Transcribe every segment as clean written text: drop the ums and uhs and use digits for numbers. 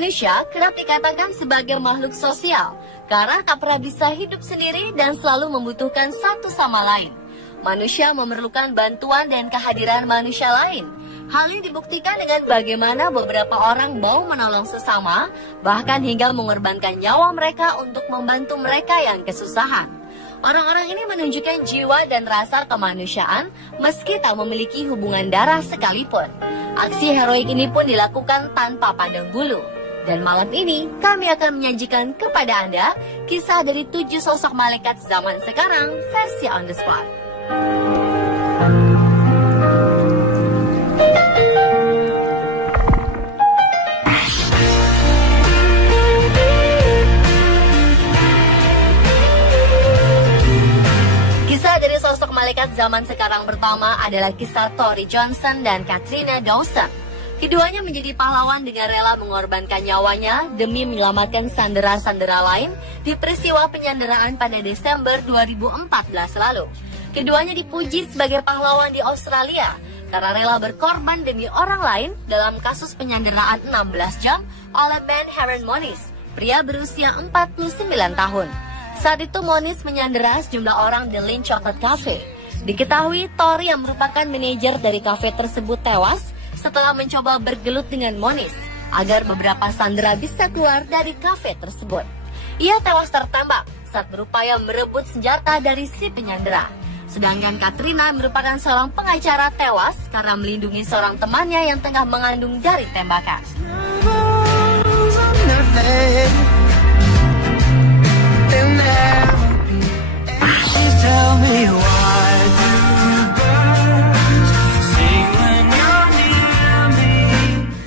Manusia kerap dikatakan sebagai makhluk sosial karena tak pernah bisa hidup sendiri dan selalu membutuhkan satu sama lain. Manusia memerlukan bantuan dan kehadiran manusia lain. Hal ini dibuktikan dengan bagaimana beberapa orang mau menolong sesama, bahkan hingga mengorbankan nyawa mereka untuk membantu mereka yang kesusahan. Orang-orang ini menunjukkan jiwa dan rasa kemanusiaan meski tak memiliki hubungan darah sekalipun. Aksi heroik ini pun dilakukan tanpa pandang bulu. Dan malam ini kami akan menyajikan kepada Anda kisah dari 7 sosok malaikat zaman sekarang versi on the spot. Kisah dari sosok malaikat zaman sekarang pertama adalah kisah Tori Johnson dan Katrina Dawson. Keduanya menjadi pahlawan dengan rela mengorbankan nyawanya demi menyelamatkan sandera-sandera lain di peristiwa penyanderaan pada Desember 2014 lalu. Keduanya dipuji sebagai pahlawan di Australia karena rela berkorban demi orang lain dalam kasus penyanderaan 16 jam oleh Ben Heron Moniz, pria berusia 49 tahun. Saat itu Moniz menyandera sejumlah orang di Lindt Chocolate Cafe. Diketahui Tori yang merupakan manajer dari kafe tersebut tewas setelah mencoba bergelut dengan Moniz agar beberapa sandera bisa keluar dari kafe tersebut. Ia tewas tertembak saat berupaya merebut senjata dari si penyandera. Sedangkan Katrina merupakan seorang pengacara tewas karena melindungi seorang temannya yang tengah mengandung dari tembakan.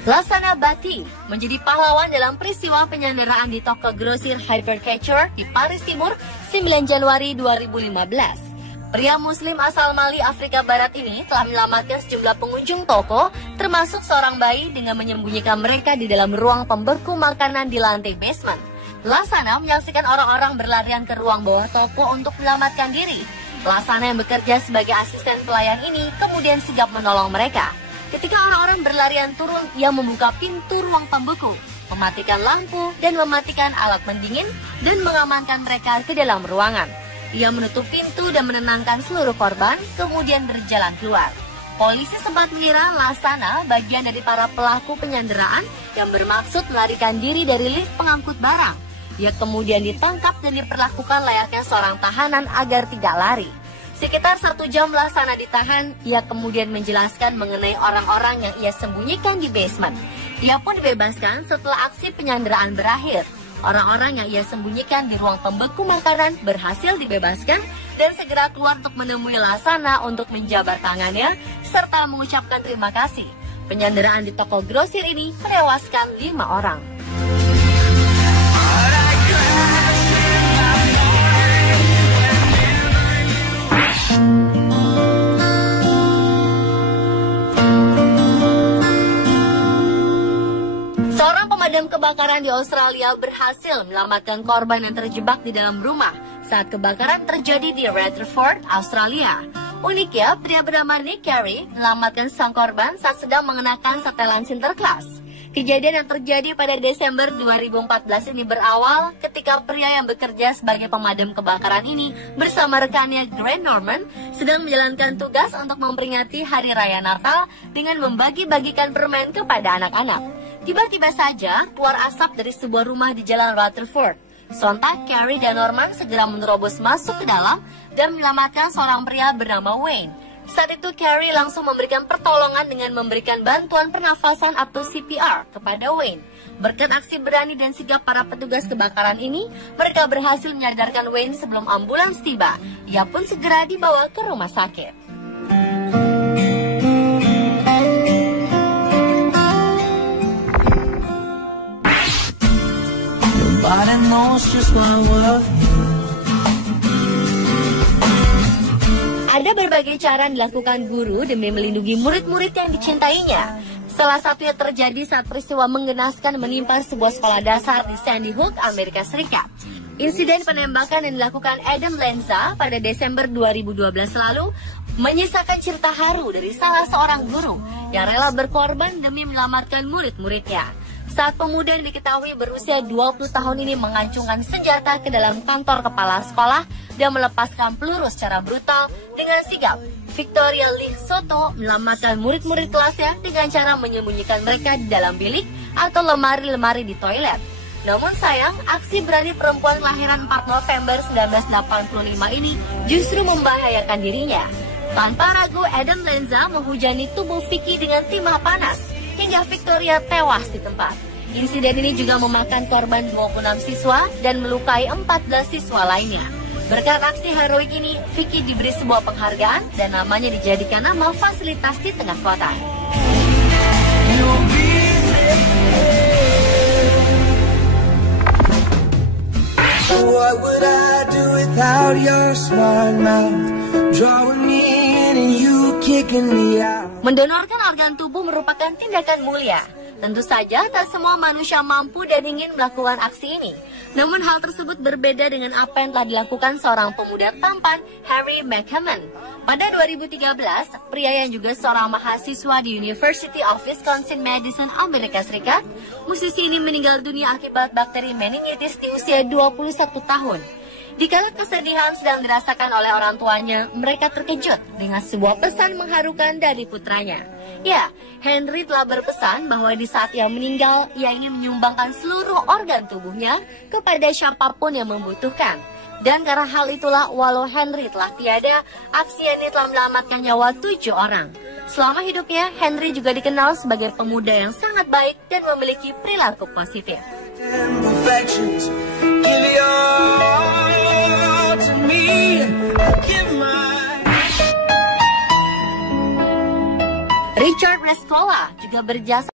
Lasana Bati menjadi pahlawan dalam peristiwa penyanderaan di toko grosir Hypercatcher di Paris Timur 9 Januari 2015. Pria muslim asal Mali, Afrika Barat ini telah menyelamatkan sejumlah pengunjung toko, termasuk seorang bayi dengan menyembunyikan mereka di dalam ruang pembeku makanan di lantai basement. Lasana menyaksikan orang-orang berlarian ke ruang bawah toko untuk menyelamatkan diri. Lasana yang bekerja sebagai asisten pelayan ini kemudian sigap menolong mereka. Ketika orang-orang berlarian turun, ia membuka pintu ruang pembeku, mematikan lampu dan mematikan alat pendingin dan mengamankan mereka ke dalam ruangan. Ia menutup pintu dan menenangkan seluruh korban, kemudian berjalan keluar. Polisi sempat mengira Lasana bagian dari para pelaku penyanderaan yang bermaksud melarikan diri dari lift pengangkut barang. Ia kemudian ditangkap dan diperlakukan layaknya seorang tahanan agar tidak lari. Sekitar 1 jam Lasana ditahan, ia kemudian menjelaskan mengenai orang-orang yang ia sembunyikan di basement. Ia pun dibebaskan setelah aksi penyanderaan berakhir. Orang-orang yang ia sembunyikan di ruang pembeku makanan berhasil dibebaskan dan segera keluar untuk menemui Lasana untuk menjabat tangannya serta mengucapkan terima kasih. Penyanderaan di toko grosir ini menewaskan 5 orang. Seorang pemadam kebakaran di Australia berhasil menyelamatkan korban yang terjebak di dalam rumah saat kebakaran terjadi di Rutherford, Australia. Uniknya, pria bernama Nick Carey menyelamatkan sang korban saat sedang mengenakan setelan Sinterklas. Kejadian yang terjadi pada Desember 2014 ini berawal ketika pria yang bekerja sebagai pemadam kebakaran ini bersama rekannya Grant Norman sedang menjalankan tugas untuk memperingati Hari Raya Natal dengan membagi-bagikan permen kepada anak-anak. Tiba-tiba saja keluar asap dari sebuah rumah di Jalan Rutherford. Sontak, Carey dan Norman segera menerobos masuk ke dalam dan menyelamatkan seorang pria bernama Wayne. Saat itu Carey langsung memberikan pertolongan dengan memberikan bantuan pernafasan atau CPR kepada Wayne. Berkat aksi berani dan sigap para petugas kebakaran ini, mereka berhasil menyadarkan Wayne sebelum ambulans tiba. Ia pun segera dibawa ke rumah sakit. Ada berbagai cara dilakukan guru demi melindungi murid-murid yang dicintainya. Salah satunya terjadi saat peristiwa menggenaskan menimpa sebuah sekolah dasar di Sandy Hook, Amerika Serikat. Insiden penembakan yang dilakukan Adam Lanza pada Desember 2012 lalu menyisakan cerita haru dari salah seorang guru yang rela berkorban demi menyelamatkan murid-muridnya. saat pemuda yang diketahui berusia 20 tahun ini mengancungkan senjata ke dalam kantor kepala sekolah dan melepaskan peluru secara brutal dengan sigap. Victoria Lee Soto menyelamatkan murid-murid kelasnya dengan cara menyembunyikan mereka di dalam bilik atau lemari-lemari di toilet. Namun sayang, aksi berani perempuan kelahiran 4 November 1985 ini justru membahayakan dirinya. Tanpa ragu, Adam Lanza menghujani tubuh Vicky dengan timah panas hingga Victoria tewas di tempat. Insiden ini juga memakan korban 26 siswa dan melukai 14 siswa lainnya. Berkat aksi heroik ini, Vicky diberi sebuah penghargaan dan namanya dijadikan nama fasilitas di tengah kota. What would I do without your smart mouth, drawing me in and you kicking me out? Mendonorkan organ tubuh merupakan tindakan mulia. Tentu saja tak semua manusia mampu dan ingin melakukan aksi ini. Namun hal tersebut berbeda dengan apa yang telah dilakukan seorang pemuda tampan, Harry McCammon. Pada 2013, pria yang juga seorang mahasiswa di University of Wisconsin-Madison, Amerika Serikat, musisi ini meninggal dunia akibat bakteri meningitis di usia 21 tahun. Dikala kesedihan sedang dirasakan oleh orang tuanya, mereka terkejut dengan sebuah pesan mengharukan dari putranya. Ya, Henry telah berpesan bahwa di saat ia meninggal, ia ingin menyumbangkan seluruh organ tubuhnya kepada siapapun yang membutuhkan. Dan karena hal itulah, walau Henry telah tiada, aksi ini telah menyelamatkan nyawa 7 orang. Selama hidupnya, Henry juga dikenal sebagai pemuda yang sangat baik dan memiliki perilaku positif. Richard Rescola juga berjasa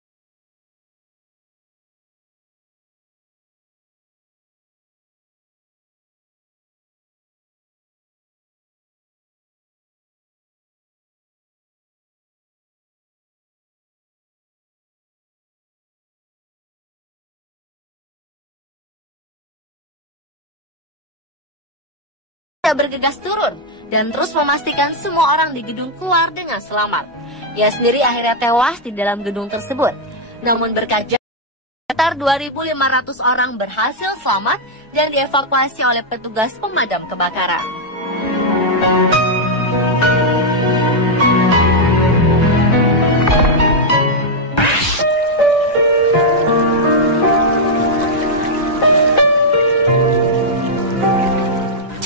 bergegas turun dan terus memastikan semua orang di gedung keluar dengan selamat. Ia sendiri akhirnya tewas di dalam gedung tersebut. Namun berkat sekitar 2.500 orang berhasil selamat dan dievakuasi oleh petugas pemadam kebakaran.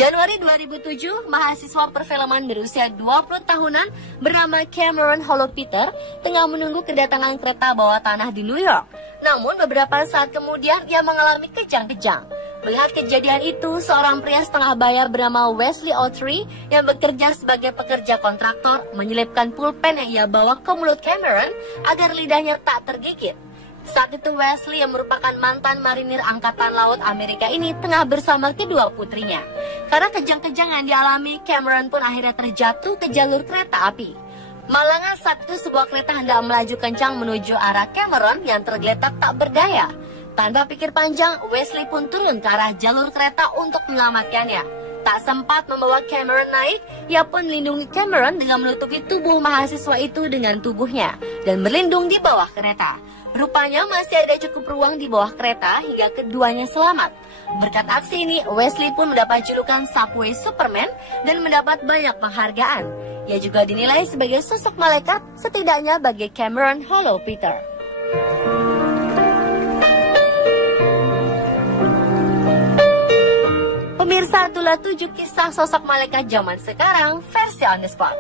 Januari 2007, mahasiswa perfilman berusia 20 tahunan bernama Cameron Holopeter tengah menunggu kedatangan kereta bawah tanah di New York. Namun beberapa saat kemudian ia mengalami kejang-kejang. Melihat kejadian itu, seorang pria setengah bayar bernama Wesley Autry yang bekerja sebagai pekerja kontraktor menyelipkan pulpen yang ia bawa ke mulut Cameron agar lidahnya tak tergigit. Saat itu Wesley yang merupakan mantan marinir Angkatan Laut Amerika ini tengah bersama kedua putrinya. Karena kejang-kejang yang dialami, Cameron pun akhirnya terjatuh ke jalur kereta api. Malangan saat itu sebuah kereta hendak melaju kencang menuju arah Cameron yang tergeletak tak berdaya. Tanpa pikir panjang, Wesley pun turun ke arah jalur kereta untuk menyelamatkannya. Tak sempat membawa Cameron naik, ia pun melindungi Cameron dengan menutupi tubuh mahasiswa itu dengan tubuhnya dan berlindung di bawah kereta. Rupanya masih ada cukup ruang di bawah kereta hingga keduanya selamat. Berkat aksi ini, Wesley pun mendapat julukan Subway Superman dan mendapat banyak penghargaan. Ia juga dinilai sebagai sosok malaikat setidaknya bagi Cameron Holopeter. Pemirsa, itulah 7 kisah sosok malaikat zaman sekarang versi on the spot.